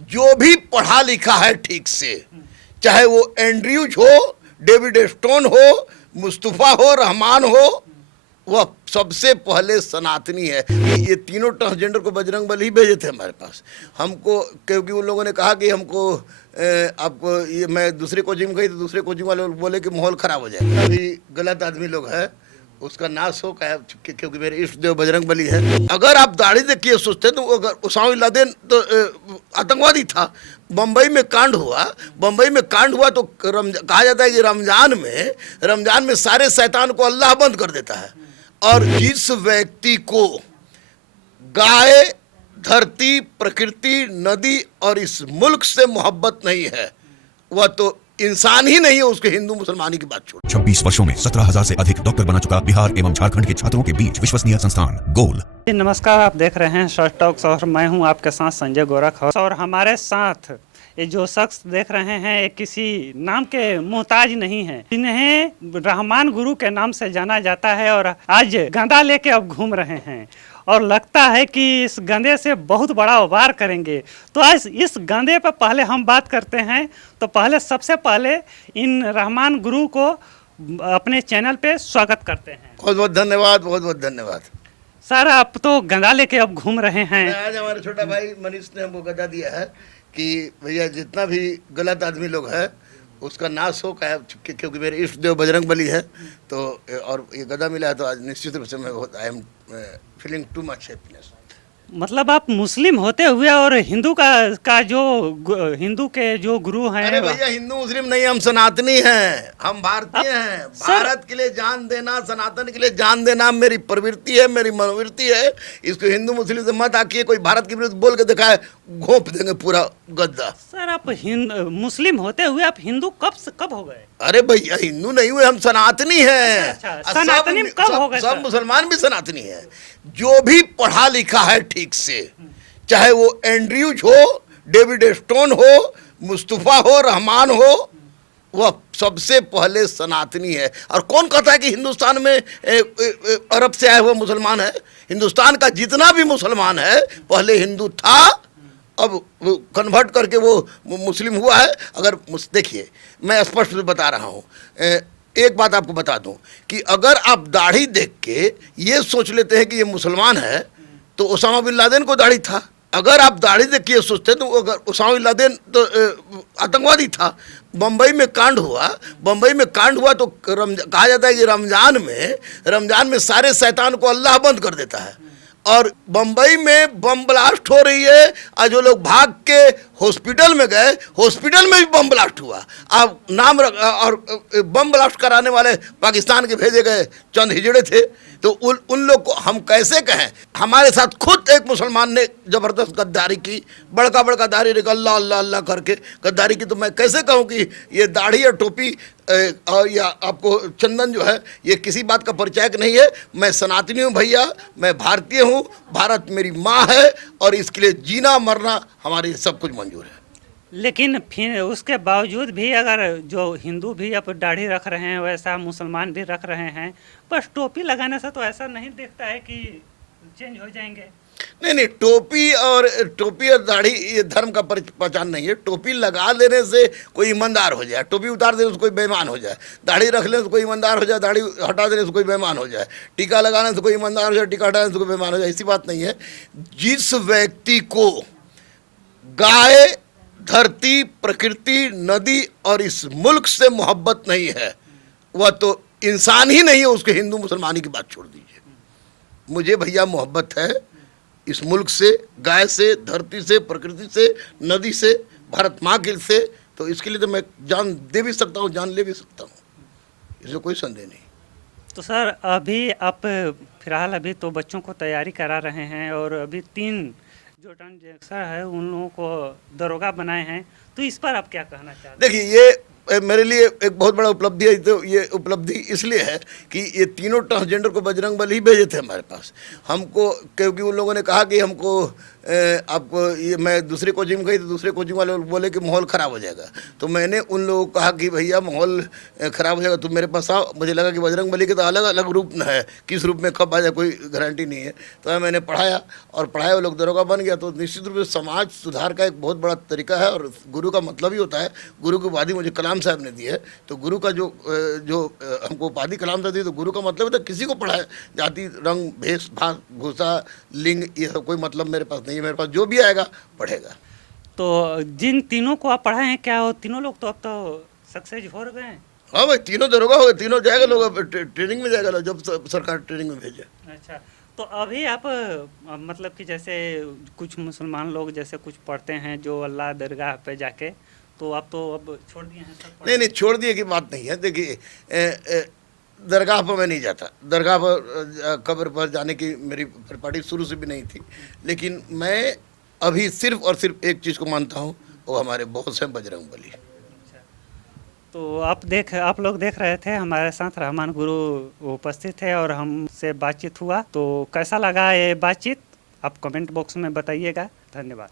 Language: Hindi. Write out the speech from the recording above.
जो भी पढ़ा लिखा है ठीक से, चाहे वो एंड्रयूज हो, डेविड स्टोन हो, मुस्तफा हो, रहमान हो, वह सबसे पहले सनातनी है। ये तीनों ट्रांसजेंडर को बजरंगबली ही भेजे थे हमारे पास हमको, क्योंकि उन लोगों ने कहा कि हमको आपको ये, मैं दूसरे कोचिंग में गई तो दूसरे कोचिंग वाले बोले कि माहौल खराब हो जाएगा। अभी गलत आदमी लोग है, उसका नाश हो क्या, क्योंकि मेरे इष्ट देव बजरंगबली है। अगर आप दाढ़ी देखिए सोचते तो अगर उसामा बिन लादेन तो आतंकवादी था। बम्बई में कांड हुआ तो कहा जाता है कि रमजान में सारे शैतान को अल्लाह बंद कर देता है। और जिस व्यक्ति को गाय, धरती, प्रकृति, नदी और इस मुल्क से मोहब्बत नहीं है, वह तो इंसान ही नहीं है। उसके हिंदू मुसलमानी की बात छोड़। 26 वर्षों में 17,000 से अधिक डॉक्टर बना चुका बिहार एवं झारखंड के छात्रों के बीच विश्वसनीय संस्थान गोल। नमस्कार, आप देख रहे हैं शॉर्ट टॉक्स और मैं हूं आपके साथ संजय गोरख। और हमारे साथ ये जो शख्स देख रहे हैं ये किसी नाम के मोहताज नहीं है। इन्हें रहमान गुरु के नाम से जाना जाता है और आज गंदा लेके अब घूम रहे हैं और लगता है कि इस गंदे से बहुत बड़ा वार करेंगे। तो आज इस गंदे पर पहले हम बात करते हैं। तो सबसे पहले इन रहमान गुरु को अपने चैनल पे स्वागत करते हैं। बहुत बहुत धन्यवाद, बहुत बहुत धन्यवाद। सर, आप तो गंदा लेके अब घूम रहे हैं। आज हमारे छोटा भाई मनीष ने हमको गदा दिया है कि भैया जितना भी गलत आदमी लोग है उसका नाश हो क्या, क्योंकि मेरे इष्ट देव बजरंगबली है। तो और ये गदा मिला है तो आज निश्चित रूप से मैं बहुत I am feeling too much happiness. मतलब आप मुस्लिम होते हुए और हिंदू हिंदू के जो गुरु हैं। अरे भैया, हिंदू मुस्लिम नहीं, हम सनातनी हैं, हम भारतीय हैं। भारत के लिए जान देना, सनातन के लिए जान देना मेरी प्रवृत्ति है, मेरी मनोवृत्ति है। इसको हिंदू मुस्लिम से मत आकिए। कोई भारत के विरुद्ध बोल के दिखाए, घोंप देंगे पूरा गद्दा। सर, आप मुस्लिम होते हुए आप हिंदू कब हो गए? अरे भैया, हिंदू नहीं हुए, हम सनातनी हैं। अच्छा, सनातनी कब हो गए? सब मुसलमान भी सनातनी हैं। जो भी पढ़ा लिखा है ठीक से, चाहे वो एंड्रयूज हो, डेविड स्टोन हो, मुस्तफा हो, रहमान हो, वह सबसे पहले सनातनी है। और कौन कहता है कि हिंदुस्तान में अरब से आए हुए मुसलमान है? हिंदुस्तान का जितना भी मुसलमान है पहले हिंदू था, अब कन्वर्ट करके वो मुस्लिम हुआ है। अगर देखिए, मैं स्पष्ट रूप से बता रहा हूँ, एक बात आपको बता दूं कि अगर आप दाढ़ी देख के ये सोच लेते हैं कि ये मुसलमान है तो उसामा बिन लादेन को दाढ़ी था। अगर आप दाढ़ी देख के ये सोचते हैं तो अगर उसामा बिन लादेन तो आतंकवादी था। बम्बई में कांड हुआ तो कहा जाता है कि रमजान में सारे शैतान को अल्लाह बंद कर देता है। और बम्बई में बम ब्लास्ट हो रही है और जो लोग भाग के हॉस्पिटल में गए, हॉस्पिटल में भी बम ब्लास्ट हुआ। आप नाम और बम ब्लास्ट कराने वाले पाकिस्तान के भेजे गए चंद हिजड़े थे। तो उन लोग को हम कैसे कहें? हमारे साथ खुद एक मुसलमान ने ज़बरदस्त गद्दारी की, बड़का दाढ़ी रख अल्लाह अल्लाह अल्लाह करके गद्दारी की। तो मैं कैसे कहूँ कि ये दाढ़ी और टोपी और या आपको चंदन जो है ये किसी बात का परिचायक नहीं है। मैं सनातनी हूँ भैया, मैं भारतीय हूँ, भारत मेरी माँ है और इसके लिए जीना मरना हमारी सब कुछ मंजूर है। लेकिन फिर उसके बावजूद भी अगर जो हिंदू भी अब दाढ़ी रख रहे हैं वैसा मुसलमान भी रख रहे हैं, बस टोपी लगाने से तो ऐसा नहीं दिखता है कि चेंज हो जाएंगे। नहीं, टोपी और दाढ़ी ये धर्म का पहचान नहीं है। टोपी लगा लेने से कोई ईमानदार हो जाए, टोपी उतार देने से कोई बेईमान हो जाए, दाढ़ी रख लेने से कोई ईमानदार हो जाए, दाढ़ी हटा देने से कोई बेईमान हो जाए, टीका लगाने से कोई ईमानदार हो जाए, टीका हटाने से कोई बेईमान हो जाए, ऐसी बात नहीं है। जिस व्यक्ति को गाय, धरती, प्रकृति, नदी और इस मुल्क से मोहब्बत नहीं है, वह तो इंसान ही नहीं है। उसके हिंदू मुसलमानी की बात छोड़ दीजिए। मुझे भैया मोहब्बत है इस मुल्क से, गाय से, धरती से, प्रकृति से, नदी से, भारत माँ के से। तो इसके लिए तो मैं जान दे भी सकता हूँ, जान ले भी सकता हूँ, इसमें कोई संदेह नहीं। तो सर, अभी आप फिलहाल अभी तो बच्चों को तैयारी करा रहे हैं और अभी 3 जो ट्रांसजेंडर है उन लोगों को दरोगा बनाए हैं, तो इस पर आप क्या कहना चाहते हैं? देखिए, ये मेरे लिए एक बहुत बड़ा उपलब्धि है। तो ये उपलब्धि इसलिए है कि ये तीनों ट्रांसजेंडर को बजरंगबली ही भेजे थे हमारे पास हमको, क्योंकि उन लोगों ने कहा कि हमको आपको ये मैं दूसरे कोचिंग में गई तो दूसरे कोचिंग वाले बोले कि माहौल ख़राब हो जाएगा। तो मैंने उन लोगों को कहा कि भैया माहौल ख़राब हो जाएगा, तुम मेरे पास आओ। मुझे लगा कि बजरंग बली के तो अलग अलग रूप है, किस रूप में कब आ जाए कोई गारंटी नहीं है। तो मैंने पढ़ाया और वो लोग दरोगा बन गया। तो निश्चित रूप से समाज सुधार का एक बहुत बड़ा तरीका है और गुरु का मतलब ही होता है, गुरु की उपाधि मुझे कलाम साहब ने दी है। तो गुरु का जो हमको उपाधि कलाम साहब दी, तो गुरु का मतलब होता है किसी को पढ़ाए, जाति रंग भेष भाष भूषा लिंग ये सब कोई मतलब मेरे पास नहीं है। मेरे पास जो भी आएगा पढ़ेगा। तो जिन तीनों को आप पढ़ाए हैं, क्या वो तीनों लोग तो अब तो सक्सेस हो गए हैं? हाँ भाई, तीनों दरोगा हो गए, तीनों जाएगा लोग अब ट्रेनिंग में जाएगा लोग, जब सरकार ट्रेनिंग में भेजे। अच्छा, तो अभी आप मतलब कि जैसे कुछ मुसलमान लोग जैसे कुछ पढ़ते हैं जो अल्लाह दरगाह पे जाके, तो आप तो अब छोड़ दिए हैं सब? नहीं, छोड़ दिए की बात नहीं है। देखिए, दरगाह पर मैं नहीं जाता, दरगाह पर कब्र पर जाने की मेरी परिपाटी शुरू से भी नहीं थी। लेकिन मैं अभी सिर्फ और सिर्फ एक चीज़ को मानता हूँ, वो हमारे बॉस हैं बजरंग बली। तो आप लोग देख रहे थे, हमारे साथ रहमान गुरु उपस्थित थे और हमसे बातचीत हुआ। तो कैसा लगा ये बातचीत, आप कमेंट बॉक्स में बताइएगा। धन्यवाद।